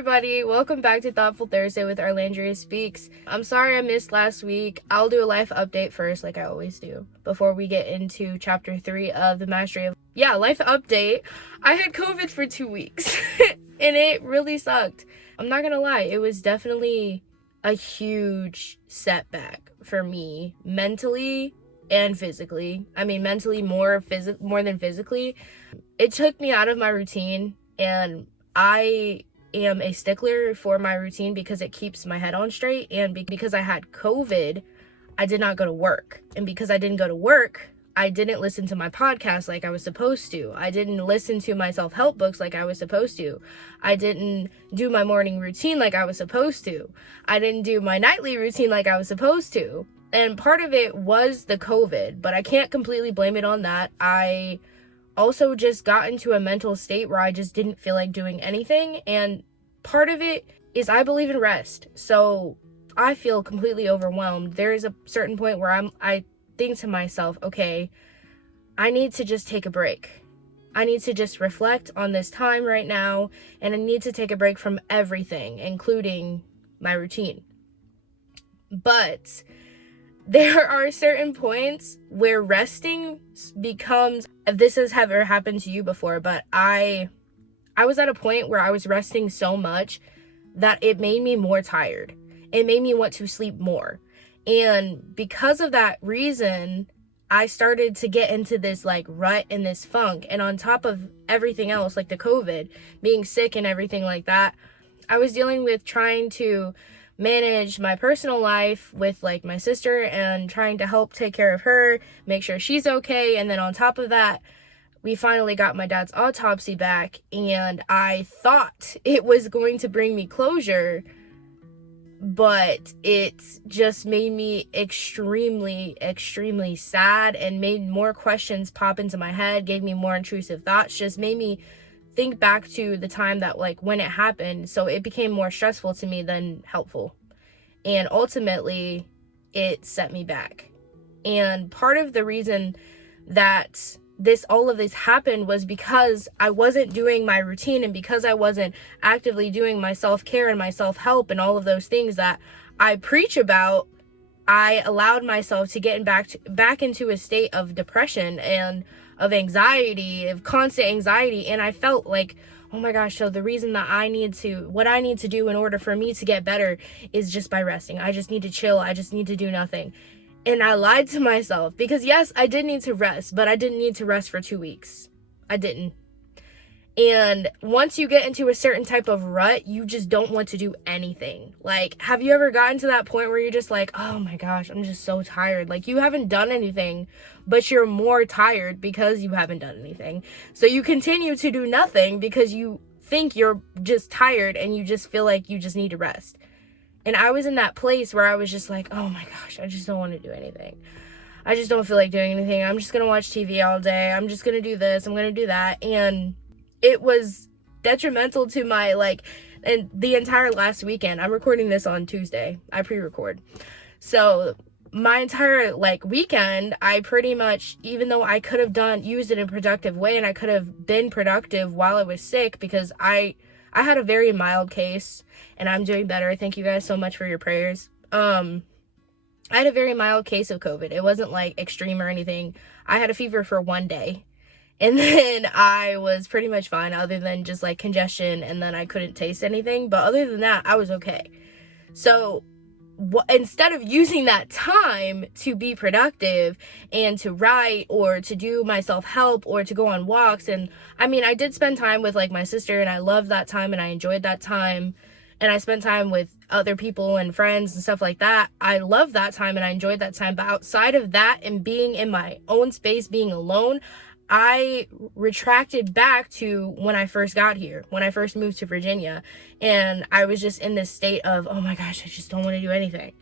everybody, welcome back to Thoughtful Thursday with Arlandria Speaks. I'm sorry I missed last week. I'll do a life update first, like I always do, before we get into chapter 3 of the Mastery of... life update. I had COVID for 2 weeks, and it really sucked. I'm not gonna lie, it was definitely a huge setback for me, mentally and physically. I mean, mentally more than physically. It took me out of my routine, and I am a stickler for my routine because it keeps my head on straight. And because I had COVID, I did not go to work. And because I didn't go to work, I didn't listen to my podcast like I was supposed to. I didn't listen to my self-help books like I was supposed to. I didn't do my morning routine like I was supposed to. I didn't do my nightly routine like I was supposed to. And part of it was the COVID, but I can't completely blame it on that. I also just got into a mental state where I just didn't feel like doing anything, and part of it is I believe in rest. So I feel completely overwhelmed. There is a certain point where I think to myself, okay, I need to just take a break. I need to just reflect on this time right now, and I need to take a break from everything, including my routine. But there are certain points where resting becomes, if this has ever happened to you before, but I was at a point where I was resting so much that it made me more tired. It made me want to sleep more. And because of that reason, I started to get into this like rut and this funk. And on top of everything else, like the COVID, being sick and everything like that, I was dealing with trying to manage my personal life with like my sister and trying to help take care of her, make sure she's okay. And then on top of that, we finally got my dad's autopsy back, and I thought it was going to bring me closure, but it just made me extremely, extremely sad and made more questions pop into my head, gave me more intrusive thoughts, just made me think back to the time that like when it happened. So it became more stressful to me than helpful, and ultimately it set me back. And part of the reason that all of this happened was because I wasn't doing my routine, and because I wasn't actively doing my self-care and my self-help and all of those things that I preach about. I allowed myself to get back into a state of depression and of anxiety, of constant anxiety. And I felt like, oh my gosh, so the reason that what I need to do in order for me to get better is just by resting. I just need to chill. I just need to do nothing. And I lied to myself, because yes, I did need to rest, but I didn't need to rest for 2 weeks. I didn't. And once you get into a certain type of rut, you just don't want to do anything. Like, have you ever gotten to that point where you're just like, oh my gosh, I'm just so tired. Like, you haven't done anything, but you're more tired because you haven't done anything. So you continue to do nothing because you think you're just tired and you just feel like you just need to rest. And I was in that place where I was just like, oh my gosh, I just don't want to do anything. I just don't feel like doing anything. I'm just going to watch TV all day. I'm just going to do this. I'm going to do that. And it was detrimental to my, and the entire last weekend. I'm recording this on Tuesday. I pre-record. So my entire, weekend, I pretty much, even though I could have used it in a productive way, and I could have been productive while I was sick, because I had a very mild case, and I'm doing better. Thank you guys so much for your prayers. I had a very mild case of COVID. It wasn't extreme or anything. I had a fever for 1 day, and then I was pretty much fine, other than just congestion, and then I couldn't taste anything. But other than that, I was okay. So instead of using that time to be productive and to write or to do my self-help or to go on walks, and I mean, I did spend time with my sister, and I loved that time and I enjoyed that time, and I spent time with other people and friends and stuff like that. I loved that time and I enjoyed that time. But outside of that and being in my own space, being alone, I retracted back to when I first got here, when I first moved to Virginia, and I was just in this state of, oh my gosh, I just don't want to do anything.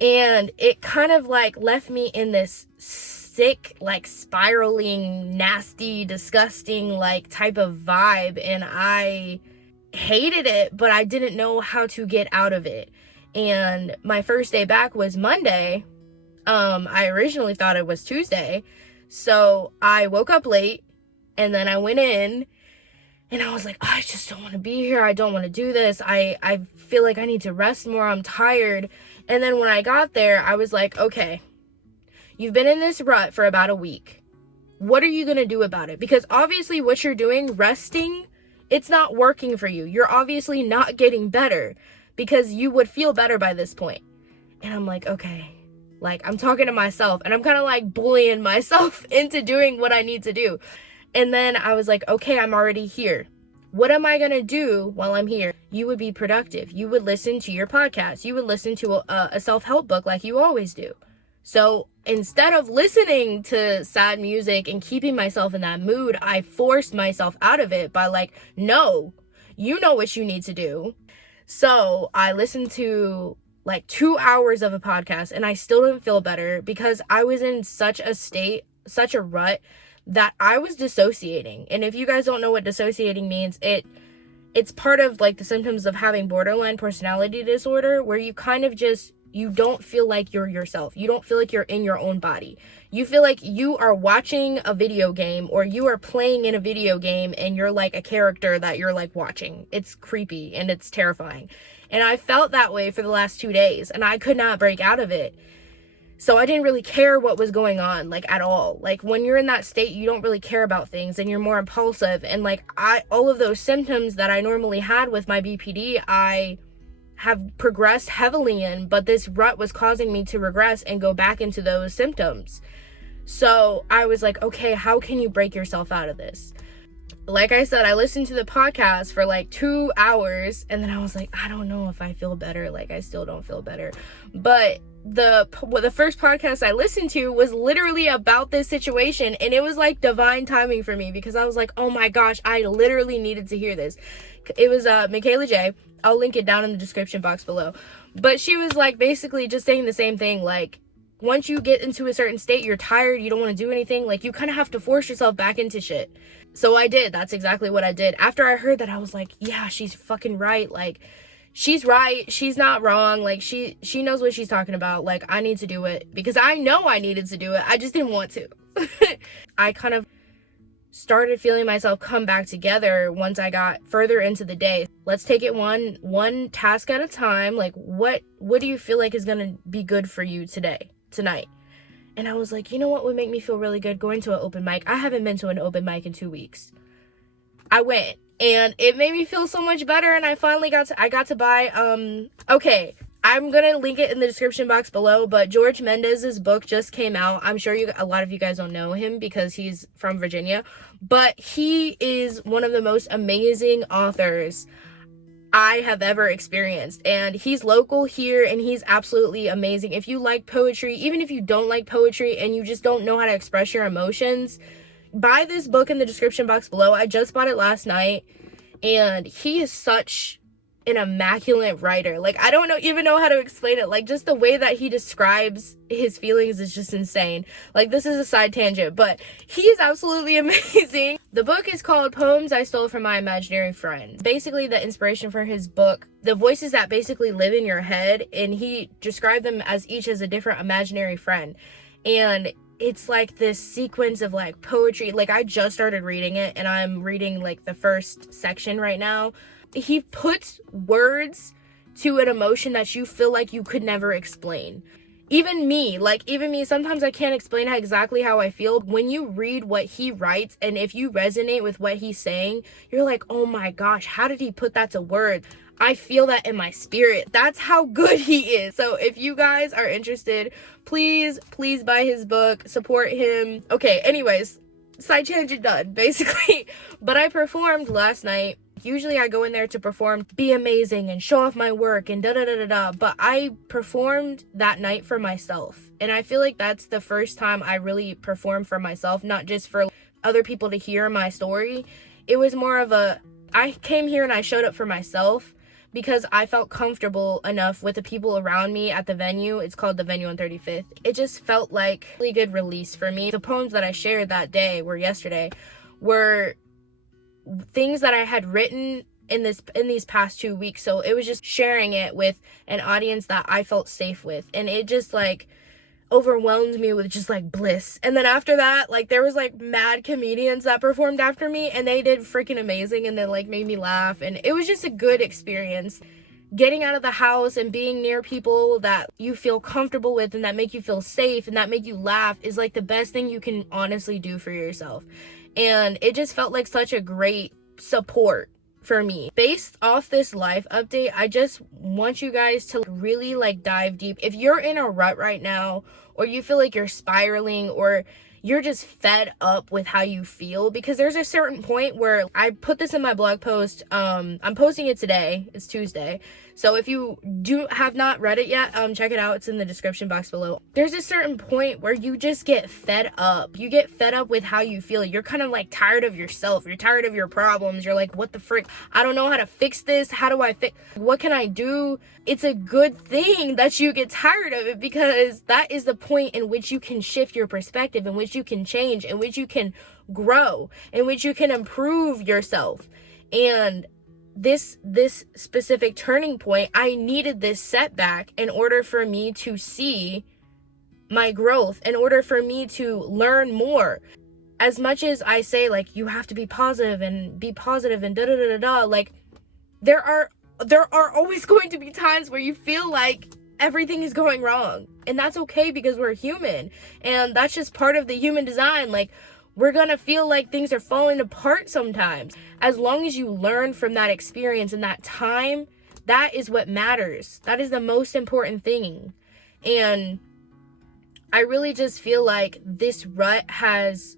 And it kind of left me in this sick, spiraling, nasty, disgusting, type of vibe, and I hated it, but I didn't know how to get out of it. And my first day back was Monday. I originally thought it was Tuesday. So I woke up late, and then I went in, And I was like, I just don't want to be here. I don't want to do this. I feel like I need to rest more. I'm tired. And then when I got there, I was like, okay, you've been in this rut for about a week. What are you going to do about it? Because obviously what you're doing, resting, it's not working for you. You're obviously not getting better, because you would feel better by this point. And I'm like, okay, like I'm talking to myself, and I'm kind of like bullying myself into doing what I need to do. And then I was like, okay, I'm already here. What am I going to do while I'm here? You would be productive. You would listen to your podcast. You would listen to a self-help book like you always do. So instead of listening to sad music and keeping myself in that mood, I forced myself out of it by like, no, you know what you need to do. So I listened to like 2 hours of a podcast, and I still didn't feel better because I was in such a state, such a rut, that I was dissociating. And if you guys don't know what dissociating means, it's part of like the symptoms of having borderline personality disorder, where you kind of just, you don't feel like you're yourself. You don't feel like you're in your own body. You feel like you are watching a video game, or you are playing in a video game, and you're like a character that you're like watching. It's creepy and it's terrifying. And I felt that way for the last 2 days, and I could not break out of it. So I didn't really care what was going on, like, at all. Like, when you're in that state, you don't really care about things, and you're more impulsive. And like, all of those symptoms that I normally had with my BPD, I have progressed heavily in, but this rut was causing me to regress and go back into those symptoms. So I was like, okay, how can you break yourself out of this? Like I said, I listened to the podcast for like 2 hours, and then I was like, I don't know if I feel better. Like, I still don't feel better. But the first podcast I listened to was literally about this situation, and it was like divine timing for me, because I was like, oh my gosh, I literally needed to hear this. It was Michaela J. I'll link it down in the description box below. But she was like basically just saying the same thing. Like, once you get into a certain state, you're tired, you don't want to do anything, like, you kind of have to force yourself back into shit. So I did. That's exactly what I did. After I heard that, I was like, yeah, she's fucking right. Like, she's right. She's not wrong. Like, she knows what she's talking about. Like, I need to do it, because I know I needed to do it. I just didn't want to. I kind of started feeling myself come back together once I got further into the day. Let's take it one task at a time. Like, what do you feel like is going to be good for you tonight? And I was like, you know what would make me feel really good? Going to an open mic. I haven't been to an open mic in 2 weeks. I went, and it made me feel so much better. And I finally got to buy, okay, I'm going to link it in the description box below, but George Mendez's book just came out. I'm sure a lot of you guys don't know him because he's from Virginia, but he is one of the most amazing authors I have ever experienced, and he's local here, and he's absolutely amazing. If you like poetry, even if you don't like poetry and you just don't know how to express your emotions, buy this book in the description box below. I just bought it last night, and he is such an immaculate writer. Like, I don't even know how to explain it. Like, just the way that he describes his feelings is just insane. Like, this is a side tangent, but he is absolutely amazing. The book is called Poems I Stole from My Imaginary Friend. Basically, the inspiration for his book, the voices that basically live in your head, and he described them as each as a different imaginary friend. And it's like this sequence of like poetry. Like, I just started reading it, and I'm reading like the first section right now. He puts words to an emotion that you feel like you could never explain. Even me, sometimes I can't explain exactly how I feel. When you read what he writes, and if you resonate with what he's saying, you're like, oh my gosh, how did he put that to words? I feel that in my spirit. That's how good he is. So if you guys are interested, please buy his book, support him. Okay, anyways, side tangent done, basically. But I performed last night. Usually I go in there to perform, be amazing, and show off my work, and da-da-da-da-da. But I performed that night for myself. And I feel like that's the first time I really performed for myself, not just for other people to hear my story. It was more of I came here and I showed up for myself, because I felt comfortable enough with the people around me at the venue. It's called the Venue on 35th. It just felt like a really good release for me. The poems that I shared that day, yesterday, were things that I had written in these past 2 weeks. So it was just sharing it with an audience that I felt safe with. And it just, like, overwhelmed me with just like bliss. And then after that, like there was like mad comedians that performed after me, and they did freaking amazing, and they like made me laugh, and it was just a good experience. Getting out of the house and being near people that you feel comfortable with and that make you feel safe and that make you laugh is like the best thing you can honestly do for yourself. And it just felt like such a great support for me. Based off this life update, I just want you guys to really like dive deep. If you're in a rut right now, or you feel like you're spiraling, or you're just fed up with how you feel, because there's a certain point where I put this in my blog post. I'm posting it today. It's Tuesday. So if you have not read it yet, check it out. It's in the description box below. There's a certain point where you just get fed up. You get fed up with how you feel. You're kind of like tired of yourself. You're tired of your problems. You're like, what the frick? I don't know how to fix this. How do I fix? What can I do? It's a good thing that you get tired of it, because that is the point in which you can shift your perspective, in which you can change, in which you can grow, in which you can improve yourself. And this specific turning point, I needed this setback in order for me to see my growth, in order for me to learn more. As much as I say like you have to be positive and da da da da da, like there are always going to be times where you feel like everything is going wrong, and that's okay, because we're human, and that's just part of the human design. Like, we're gonna feel like things are falling apart sometimes. As long as you learn from that experience and that time, that is what matters. That is the most important thing. And I really just feel like this rut has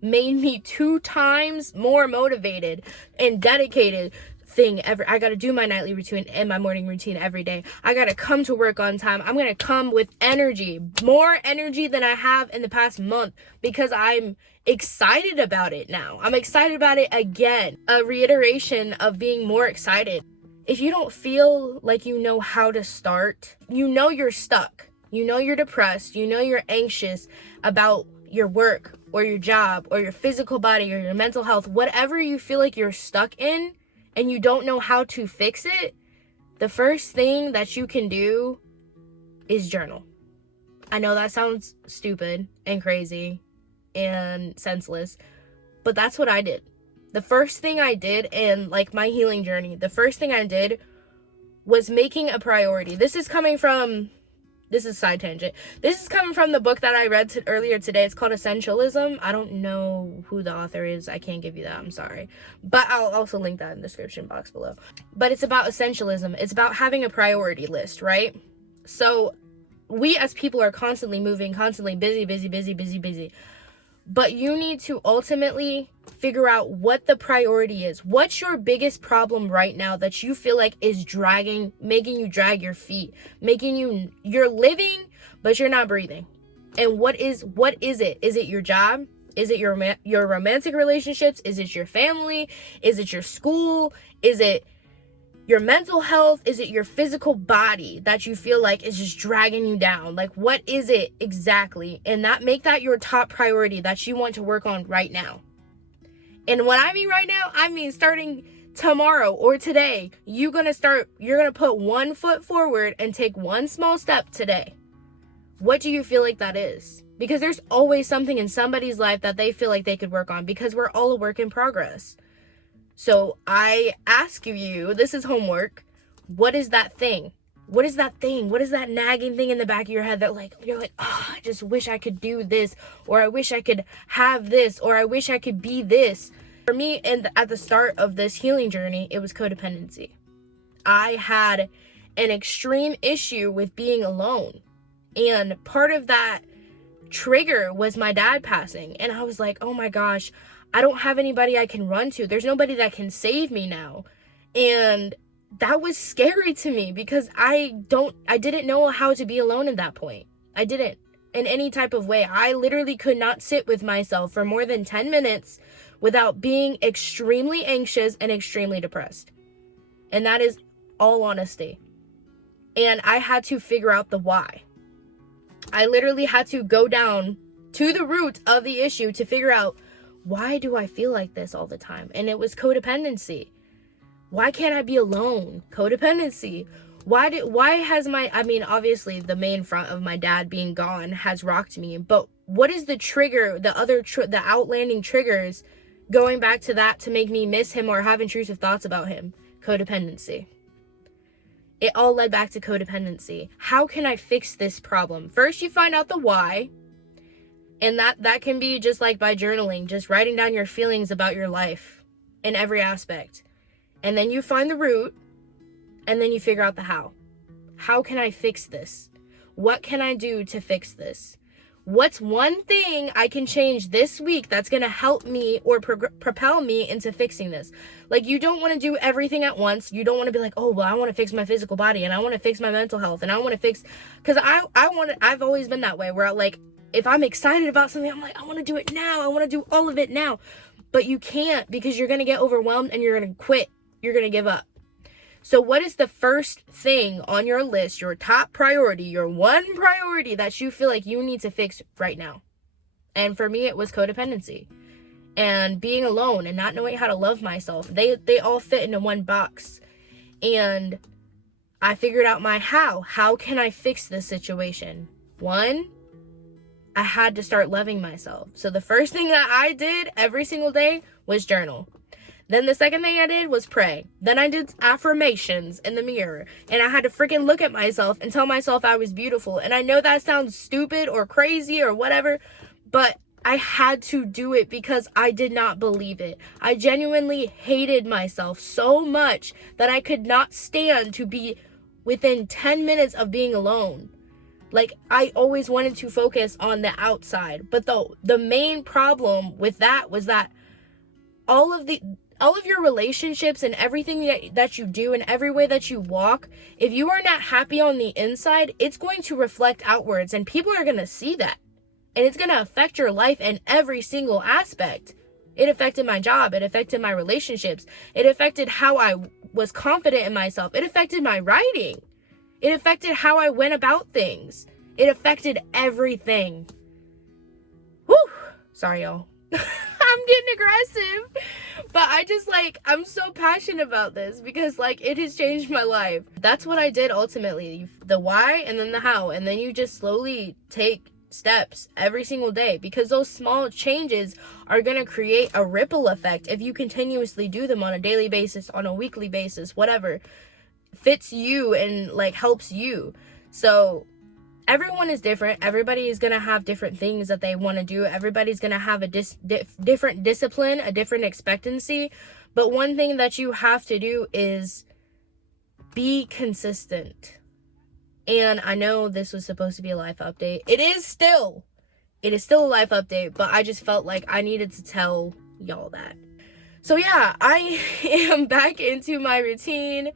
made me 2 times more motivated and dedicated thing ever. I gotta do my nightly routine and my morning routine every day. I gotta come to work on time. I'm gonna come with energy, more energy than I have in the past month, because I'm excited about it now. I'm excited about it again. A reiteration of being more excited. If you don't feel like you know how to start, you know you're stuck. You know you're depressed. You know you're anxious about your work or your job or your physical body or your mental health. Whatever you feel like you're stuck in and you don't know how to fix it, the first thing that you can do is journal. I know that sounds stupid and crazy and senseless, but that's what I did. The first thing I did in like my healing journey, the first thing I did was making a priority. This is a side tangent. This is coming from the book that I read earlier today. It's called Essentialism. I don't know who the author is. I can't give you that. I'm sorry. But I'll also link that in the description box below. But it's about essentialism. It's about having a priority list, right? So we as people are constantly moving, constantly busy. But you need to ultimately figure out what the priority is. What's your biggest problem right now that you feel like is making you drag your feet, you're living, but you're not breathing? And what is it? Is it your job? Is it your romantic relationships? Is it your family? Is it your school? Is it your mental health? Is it your physical body that you feel like is just dragging you down? Like, what is it exactly? And make that your top priority that you want to work on right now. And when I mean right now, I mean starting tomorrow or today. You're gonna put 1 foot forward and take 1 small step today. What do you feel like that is? Because there's always something in somebody's life that they feel like they could work on, because we're all a work in progress. So I ask you, this is homework. What is that thing? What is that thing? What is that nagging thing in the back of your head that you're like, oh, I just wish I could do this, or I wish I could have this, or I wish I could be this. For me, at the start of this healing journey, it was codependency. I had an extreme issue with being alone. And part of that trigger was my dad passing. And I was like, oh my gosh, I don't have anybody I can run to. There's nobody that can save me now. And that was scary to me, because I didn't know how to be alone at that point. I didn't, in any type of way. I literally could not sit with myself for more than 10 minutes without being extremely anxious and extremely depressed. And that is all honesty. And I had to figure out the why. I literally had to go down to the root of the issue to figure out, why do I feel like this all the time? And it was codependency. Why can't I be alone? Codependency. Why has my, I mean, obviously the main front of my dad being gone has rocked me, but what is the trigger, the outlanding triggers going back to that to make me miss him or have intrusive thoughts about him? Codependency. It all led back to codependency. How can I fix this problem? First, you find out the why. And that can be just like by journaling, just writing down your feelings about your life in every aspect. And then you find the root, and then you figure out the how. How can I fix this? What can I do to fix this? What's one thing I can change this week that's going to help me or propel me into fixing this? Like, you don't want to do everything at once. You don't want to be like, oh, well, I want to fix my physical body, and I want to fix my mental health, and I want to fix, because I've always been that way, where like, if I'm excited about something, I'm like, I want to do it now. I want to do all of it now. But you can't, because you're going to get overwhelmed and you're going to quit. You're going to give up. So what is the first thing on your list, your top priority, your one priority that you feel like you need to fix right now? And for me, it was codependency and being alone and not knowing how to love myself. They all fit into one box. And I figured out my how. How can I fix this situation? One, I had to start loving myself. So the first thing that I did every single day was journal. Then the second thing I did was pray. Then I did affirmations in the mirror. And I had to freaking look at myself and tell myself I was beautiful. And I know that sounds stupid or crazy or whatever, but I had to do it because I did not believe it. I genuinely hated myself so much that I could not stand to be within 10 minutes of being alone. Like, I always wanted to focus on the outside. But the main problem with that was that all of your relationships and everything that you do and every way that you walk, if you are not happy on the inside, it's going to reflect outwards, and people are going to see that. And it's going to affect your life in every single aspect. It affected my job. It affected my relationships. It affected how I was confident in myself. It affected my writing. It affected how I went about things. It affected everything. Whew. Sorry, y'all. I'm getting aggressive, but I'm so passionate about this because like it has changed my life. That's what I did ultimately, the why and then the how, and then you just slowly take steps every single day, because those small changes are going to create a ripple effect if you continuously do them on a daily basis, on a weekly basis, whatever fits you and like helps you. So everyone is different. Everybody is going to have different things that they want to do. Everybody's going to have a different discipline, a different expectancy. But one thing that you have to do is be consistent. And I know this was supposed to be a life update. It is still a life update, but I just felt like I needed to tell y'all that. So yeah, I am back into my routine.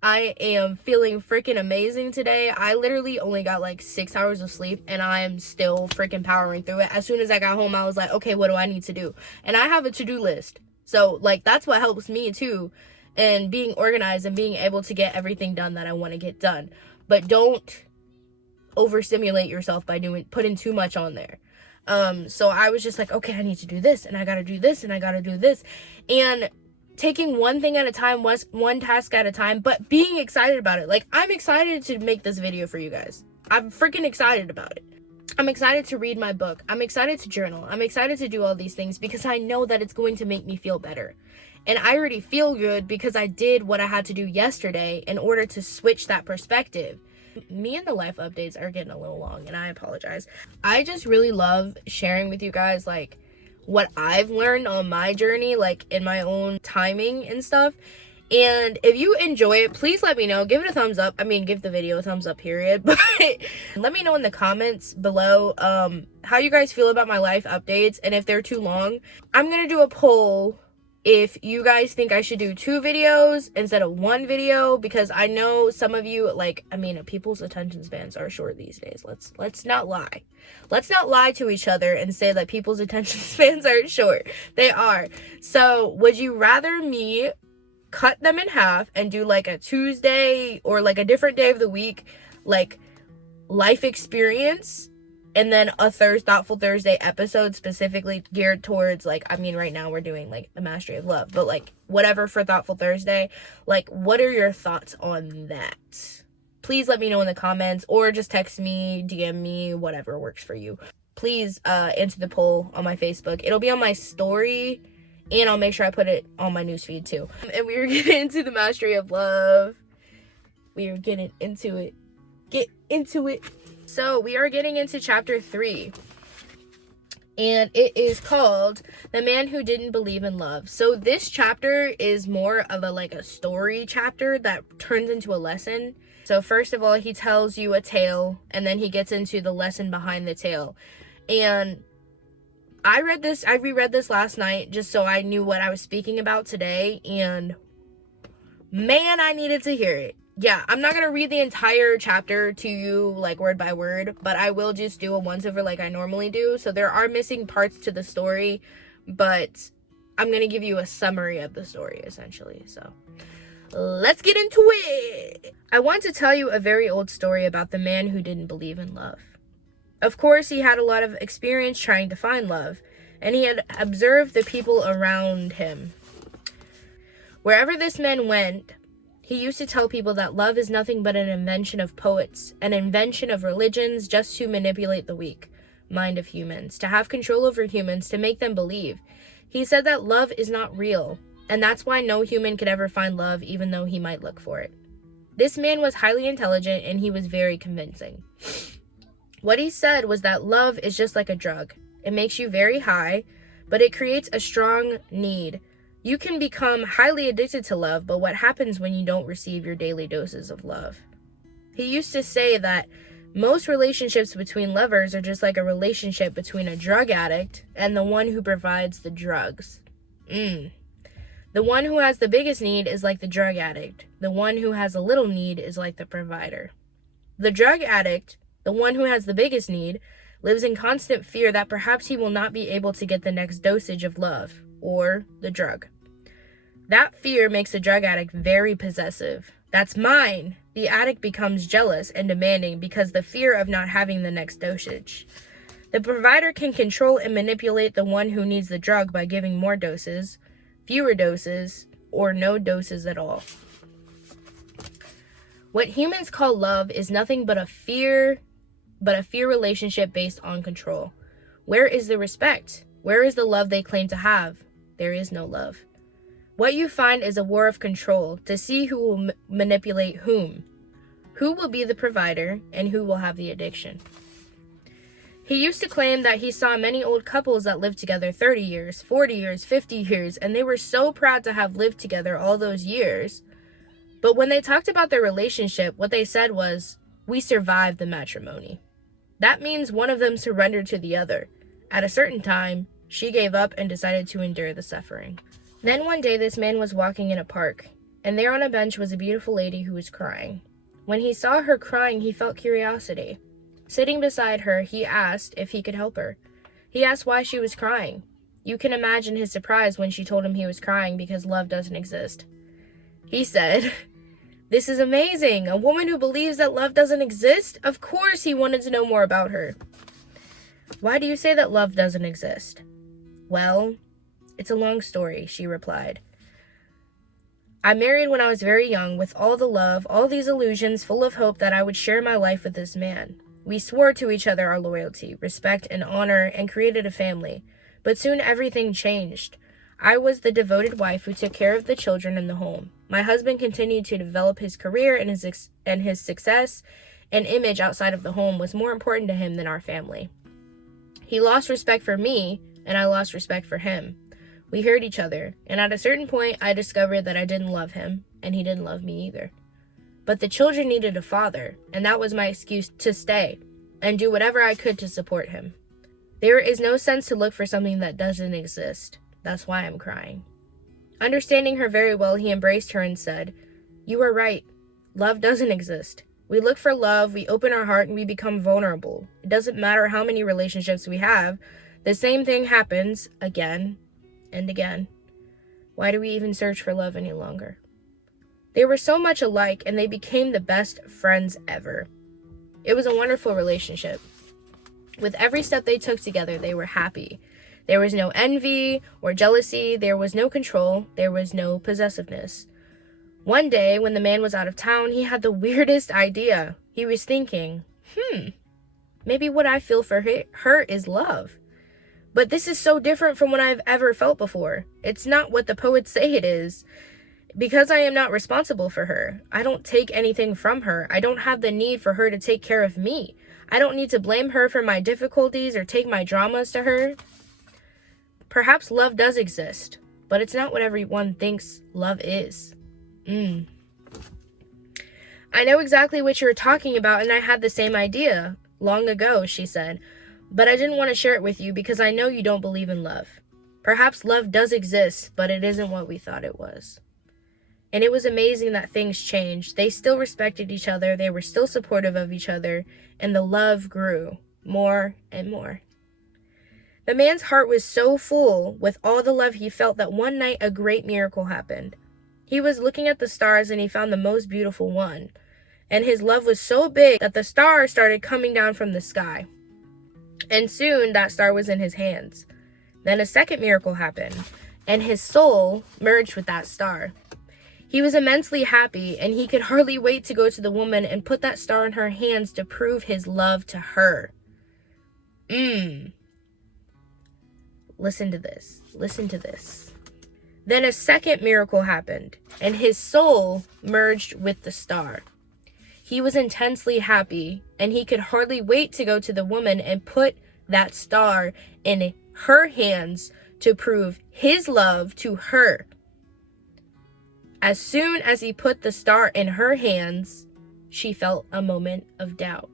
I am feeling freaking amazing today. I literally only got like 6 hours of sleep and I am still freaking powering through it. As soon as I got home, I was like, okay, what do I need to do? And I have a to-do list. So like that's what helps me too, and being organized and being able to get everything done that I want to get done. But don't overstimulate yourself by putting too much on there. So I was just like, okay, I need to do this and I got to do this and I got to do this. And taking one thing at a time, one task at a time, but being excited about it. Like, I'm excited to make this video for you guys. I'm freaking excited about it. I'm excited to read my book. I'm excited to journal. I'm excited to do all these things because I know that it's going to make me feel better. And I already feel good because I did what I had to do yesterday in order to switch that perspective. Me and the life updates are getting a little long, and I apologize. I just really love sharing with you guys, like, what I've learned on my journey, like in my own timing and stuff. And if you enjoy it, please let me know. Give it a thumbs up. I mean, give the video a thumbs up, period. But let me know in the comments below how you guys feel about my life updates, and if they're too long. I'm gonna do a poll if you guys think I should do 2 videos instead of 1 video, because I know some of you, like, I mean, people's attention spans are short these days. Let's not lie. Let's not lie to each other and say that people's attention spans are short. They are. So would you rather me cut them in half and do like a Tuesday or like a different day of the week, like life experience, and then a Thoughtful Thursday episode specifically geared towards, like, I mean, right now we're doing like the mastery of love, but like whatever for Thoughtful Thursday, like, what are your thoughts on that? please let me know in the comments, or just text me, DM me, whatever works for you. Please answer the poll on my Facebook. It'll be on my story, and I'll make sure I put it on my newsfeed too. And we were getting into the mastery of love. We are getting into it. Get into it. So we are getting into chapter 3. And it is called The Man Who Didn't Believe in Love. So this chapter is more of a story chapter that turns into a lesson. So first of all, he tells you a tale, and then he gets into the lesson behind the tale. And I reread this last night just so I knew what I was speaking about today, and man, I needed to hear it. Yeah, I'm not gonna read the entire chapter to you word by word, but I will just do a once over like I normally do. So there are missing parts to the story, but I'm gonna give you a summary of the story essentially. So let's get into it. I want to tell you a very old story about the man who didn't believe in love. Of course, he had a lot of experience trying to find love, and he had observed the people around him. Wherever this man went, he used to tell people that love is nothing but an invention of poets, an invention of religions just to manipulate the weak mind of humans, to have control over humans, to make them believe. He said that love is not real, and that's why no human could ever find love even though he might look for it. This man was highly intelligent, and he was very convincing. What he said was that love is just like a drug. It makes you very high, but it creates a strong need. You can become highly addicted to love, but what happens when you don't receive your daily doses of love? He used to say that most relationships between lovers are just like a relationship between a drug addict and the one who provides the drugs. The one who has the biggest need is like the drug addict. The one who has a little need is like the provider. The drug addict, the one who has the biggest need, lives in constant fear that perhaps he will not be able to get the next dosage of love, or the drug. That fear makes the drug addict very possessive. That's mine. The addict becomes jealous and demanding because the fear of not having the next dosage. The provider can control and manipulate the one who needs the drug by giving more doses, fewer doses, or no doses at all. What humans call love is nothing but a fear relationship based on control. Where is the respect? Where is the love they claim to have? There is no love. What you find is a war of control to see who will manipulate whom, who will be the provider, and who will have the addiction. He used to claim that he saw many old couples that lived together 30 years, 40 years, 50 years, and they were so proud to have lived together all those years. But when they talked about their relationship, what they said was, "We survived the matrimony." That means one of them surrendered to the other. At a certain time, she gave up and decided to endure the suffering. Then one day this man was walking in a park, and there on a bench was a beautiful lady who was crying. When he saw her crying, he felt curiosity. Sitting beside her, he asked if he could help her. He asked why she was crying. You can imagine his surprise when she told him he was crying because love doesn't exist. He said, "This is amazing! A woman who believes that love doesn't exist?" Of course he wanted to know more about her. "Why do you say that love doesn't exist?" "Well, it's a long story," she replied. "I married when I was very young with all the love, all these illusions, full of hope that I would share my life with this man. We swore to each other our loyalty, respect, and honor, and created a family. But soon everything changed. I was the devoted wife who took care of the children in the home. My husband continued to develop his career, and his success and image outside of the home was more important to him than our family. He lost respect for me, and I lost respect for him. We hurt each other, and at a certain point, I discovered that I didn't love him, and he didn't love me either. But the children needed a father, and that was my excuse to stay and do whatever I could to support him. There is no sense to look for something that doesn't exist. That's why I'm crying." Understanding her very well, he embraced her and said, "You are right. Love doesn't exist. We look for love, we open our heart, and we become vulnerable. It doesn't matter how many relationships we have. The same thing happens again and again. Why do we even search for love any longer?" They were so much alike, and they became the best friends ever. It was a wonderful relationship. With every step they took together, they were happy. There was no envy or jealousy. There was no control. There was no possessiveness. One day, when the man was out of town, he had the weirdest idea. He was thinking, maybe what I feel for her is love. But this is so different from what I've ever felt before. It's not what the poets say it is. Because I am not responsible for her, I don't take anything from her. I don't have the need for her to take care of me. I don't need to blame her for my difficulties or take my dramas to her. Perhaps love does exist, but it's not what everyone thinks love is. I know exactly what you're talking about, and I had the same idea long ago, she said, but I didn't want to share it with you because I know you don't believe in love. Perhaps love does exist, but it isn't what we thought it was. And it was amazing that things changed. They still respected each other, they were still supportive of each other, and the love grew more and more. The man's heart was so full with all the love he felt that one night a great miracle happened. He was looking at the stars and he found the most beautiful one. And his love was so big that the stars started coming down from the sky. And soon that star was in his hands. Then a second miracle happened, and his soul merged with that star. He was immensely happy, and he could hardly wait to go to the woman and put that star in her hands to prove his love to her. Listen to this. Listen to this. Then a second miracle happened, and his soul merged with the star. He was intensely happy, and he could hardly wait to go to the woman and put that star in her hands to prove his love to her. As soon as he put the star in her hands, she felt a moment of doubt.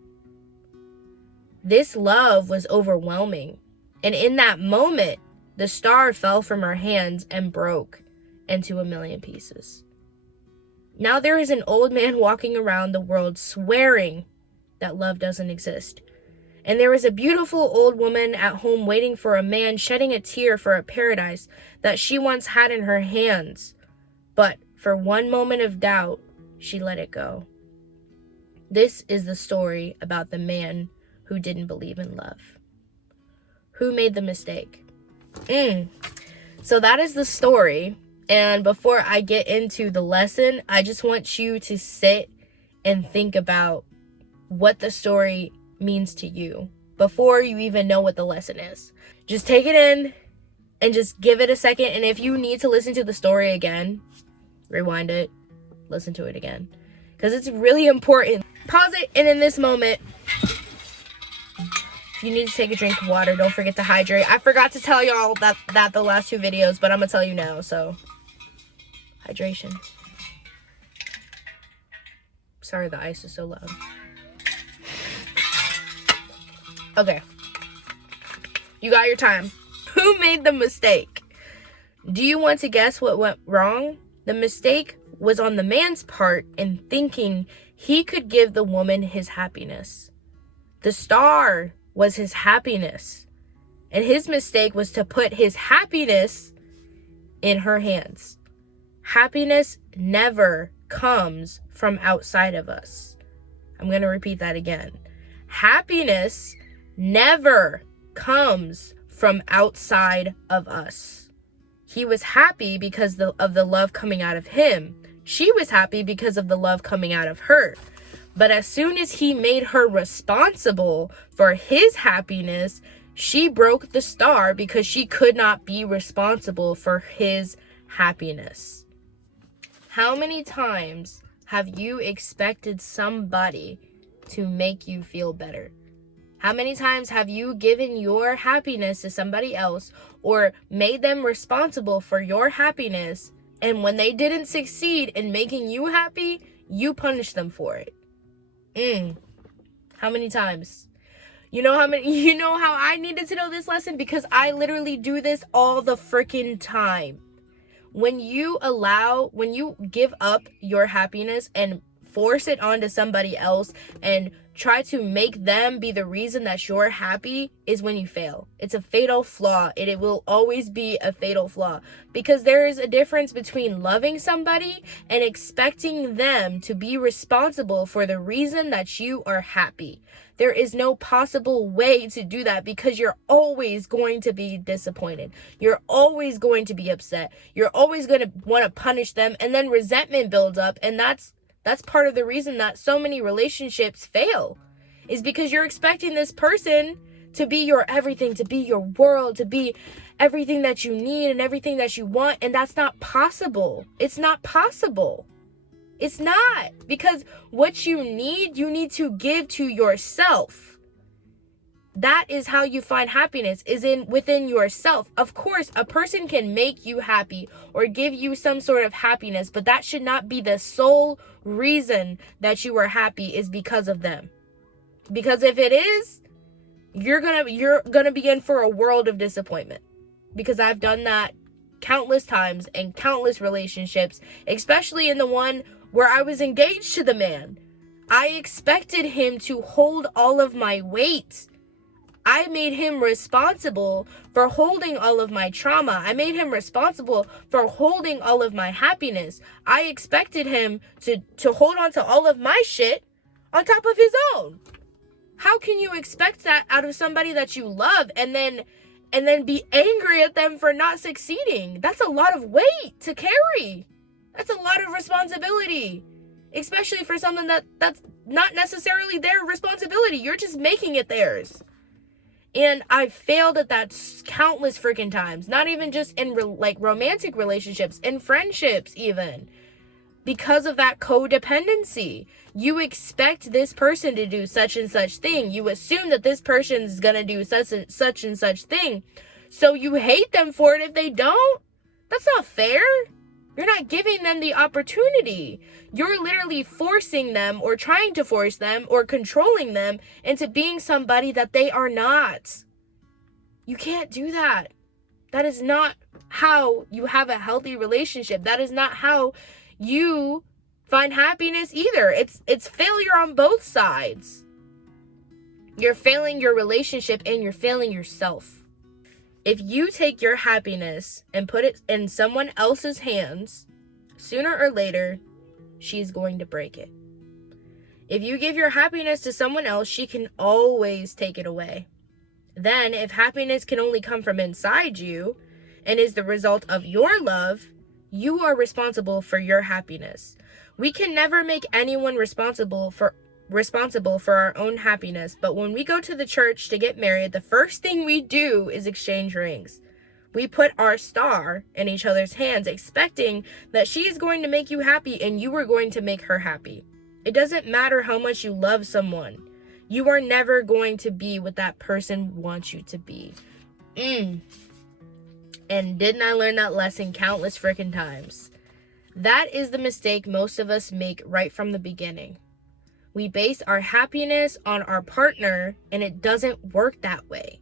This love was overwhelming, and in that moment, the star fell from her hands and broke into a million pieces. Now there is an old man walking around the world swearing that love doesn't exist. And there is a beautiful old woman at home waiting for a man, shedding a tear for a paradise that she once had in her hands. But for one moment of doubt, she let it go. This is the story about the man who didn't believe in love. Who made the mistake? So that is the story. And before I get into the lesson, I just want you to sit and think about what the story means to you before you even know what the lesson is. Just take it in and just give it a second. And if you need to listen to the story again, rewind it, listen to it again, because it's really important. Pause it, and in this moment, if you need to take a drink of water, don't forget to hydrate. I forgot to tell y'all that the last two videos, but I'm gonna tell you now. So hydration. Sorry, the ice is so loud. Okay, you got your time. Who made the mistake? Do you want to guess what went wrong? The mistake was on the man's part in thinking he could give the woman his happiness. The star was his happiness, and his mistake was to put his happiness in her hands. Happiness never comes from outside of us. I'm going to repeat that again. Happiness never comes from outside of us. He was happy because of the love coming out of him. She was happy because of the love coming out of her. But as soon as he made her responsible for his happiness, she broke the star because she could not be responsible for his happiness. How many times have you expected somebody to make you feel better? How many times have you given your happiness to somebody else or made them responsible for your happiness, and when they didn't succeed in making you happy, you punished them for it? How many times? You know how I needed to know this lesson? Because I literally do this all the freaking time. When you give up your happiness and force it onto somebody else and try to make them be the reason that you're happy, is when you fail. It's a fatal flaw. It will always be a fatal flaw, because there is a difference between loving somebody and expecting them to be responsible for the reason that you are happy. There is no possible way to do that because you're always going to be disappointed. You're always going to be upset. You're always going to want to punish them, and then resentment builds up, and that's part of the reason that so many relationships fail, is because you're expecting this person to be your everything, to be your world, to be everything that you need and everything that you want, and that's not possible. It's not possible. It's not, because what you need to give to yourself. That is how you find happiness, is within yourself. Of course, a person can make you happy or give you some sort of happiness, but that should not be the sole reason that you are happy, is because of them. Because if it is, you're gonna be in for a world of disappointment. Because I've done that countless times in countless relationships, especially in the one where I was engaged to the man. I expected him to hold all of my weight. I made him responsible for holding all of my trauma. I made him responsible for holding all of my happiness. I expected him to hold on to all of my shit on top of his own. How can you expect that out of somebody that you love and then be angry at them for not succeeding? That's a lot of weight to carry. That's a lot of responsibility, especially for something that's not necessarily their responsibility. You're just making it theirs. And I've failed at that countless freaking times. Not even just in romantic relationships, in friendships even. Because of that codependency. You expect this person to do such and such thing. You assume that this person is going to do such and such thing. So you hate them for it if they don't. That's not fair. You're not giving them the opportunity. You're literally forcing them, or trying to force them, or controlling them into being somebody that they are not. You can't do that. That is not how you have a healthy relationship. That is not how you find happiness either. It's failure on both sides. You're failing your relationship and you're failing yourself. If you take your happiness and put it in someone else's hands, sooner or later, she's going to break it. If you give your happiness to someone else, she can always take it away. Then, if happiness can only come from inside you and is the result of your love, you are responsible for your happiness. We can never make anyone responsible for our own happiness, but when we go to the church to get married, the first thing we do is exchange rings. We put our star in each other's hands, expecting that she is going to make you happy and you are going to make her happy. It doesn't matter how much you love someone. You are never going to be what that person wants you to be. And didn't I learn that lesson countless freaking times? That is the mistake most of us make right from the beginning. We base our happiness on our partner, and it doesn't work that way.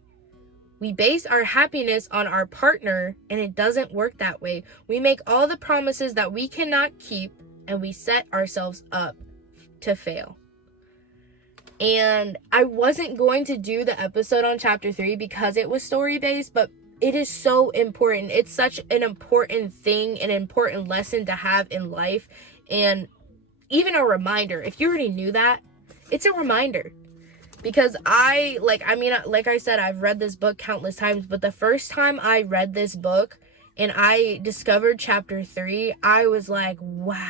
We base our happiness on our partner, and it doesn't work that way. We make all the promises that we cannot keep, and we set ourselves up to fail. And I wasn't going to do the episode on chapter 3 because it was story-based, but it is so important. It's such an important thing, an important lesson to have in life, and even a reminder. If you already knew that, it's a reminder. Because like I said, I've read this book countless times, but the first time I read this book and I discovered chapter 3, I was like, wow.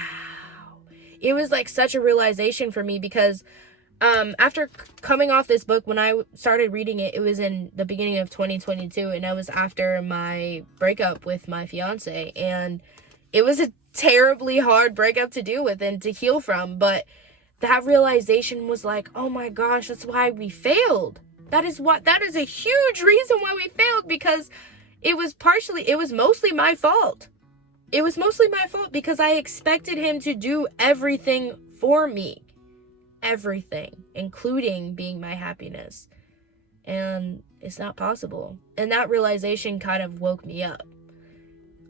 It was like such a realization for me because after coming off this book, when I started reading it, it was in the beginning of 2022, and that was after my breakup with my fiance, and it was a terribly hard breakup to deal with and to heal from, but that realization was like, oh my gosh, that's why we failed. That is a huge reason why we failed, because it was mostly my fault. It was mostly my fault because I expected him to do everything for me. Everything, including being my happiness. And it's not possible. And that realization kind of woke me up.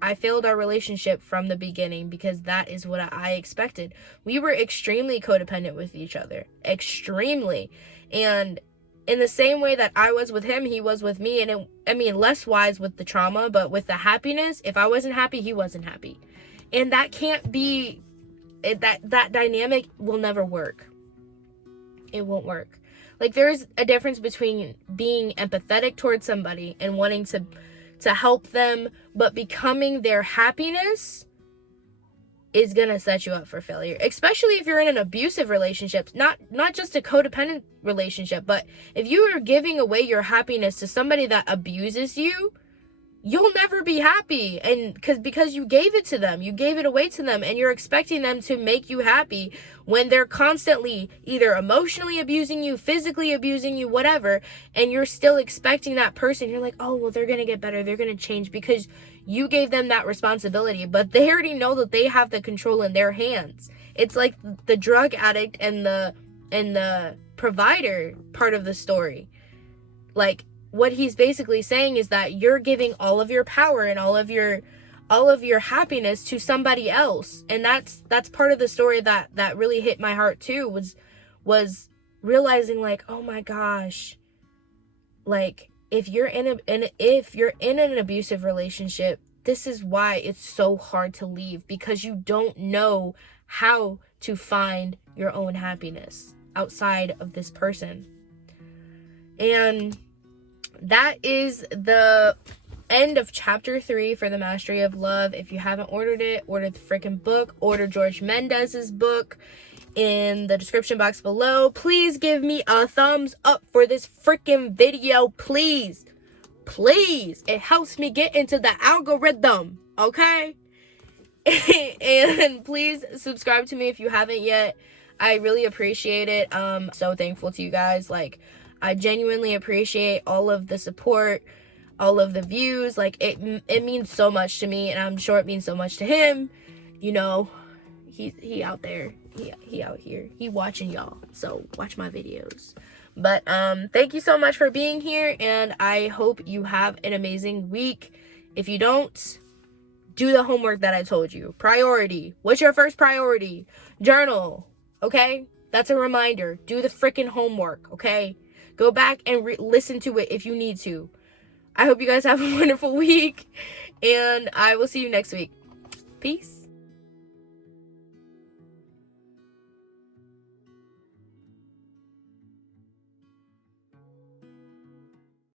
I failed our relationship from the beginning because that is what I expected. We were extremely codependent with each other. Extremely. And in the same way that I was with him, he was with me. And less wise with the trauma, but with the happiness, if I wasn't happy, he wasn't happy. And that can't be, that dynamic will never work. It won't work. Like, there's a difference between being empathetic towards somebody and wanting to help them, but becoming their happiness is gonna set you up for failure, especially if you're in an abusive relationship, not just a codependent relationship. But if you are giving away your happiness to somebody that abuses you, you'll never be happy. And because you gave it to them, you gave it away to them, and you're expecting them to make you happy when they're constantly either emotionally abusing you, physically abusing you, whatever, and you're still expecting that person. You're like, oh, well, they're gonna get better, they're gonna change, because you gave them that responsibility, but they already know that they have the control in their hands. It's like the drug addict and the provider part of the story. Like, what he's basically saying is that you're giving all of your power and all of your happiness to somebody else. And that's part of the story that really hit my heart too, was realizing, like, oh my gosh, like, if you're in an abusive relationship, this is why it's so hard to leave, because you don't know how to find your own happiness outside of this person. And that is the end of chapter 3 for The Mastery of Love. If you haven't ordered it, order the freaking book. Order George Mendez's book in the description box below. Please give me a thumbs up for this freaking video, please. Please. It helps me get into the algorithm, okay? And please subscribe to me if you haven't yet. I really appreciate it. So thankful to you guys. Like, I genuinely appreciate all of the support, all of the views. Like, it means so much to me, and I'm sure it means so much to him. You know, he out there. He out here. He watching y'all. So watch my videos. But thank you so much for being here, and I hope you have an amazing week. If you don't, do the homework that I told you. Priority. What's your first priority? Journal. Okay? That's a reminder. Do the freaking homework, okay? Go back and listen to it if you need to. I hope you guys have a wonderful week, and I will see you next week. Peace.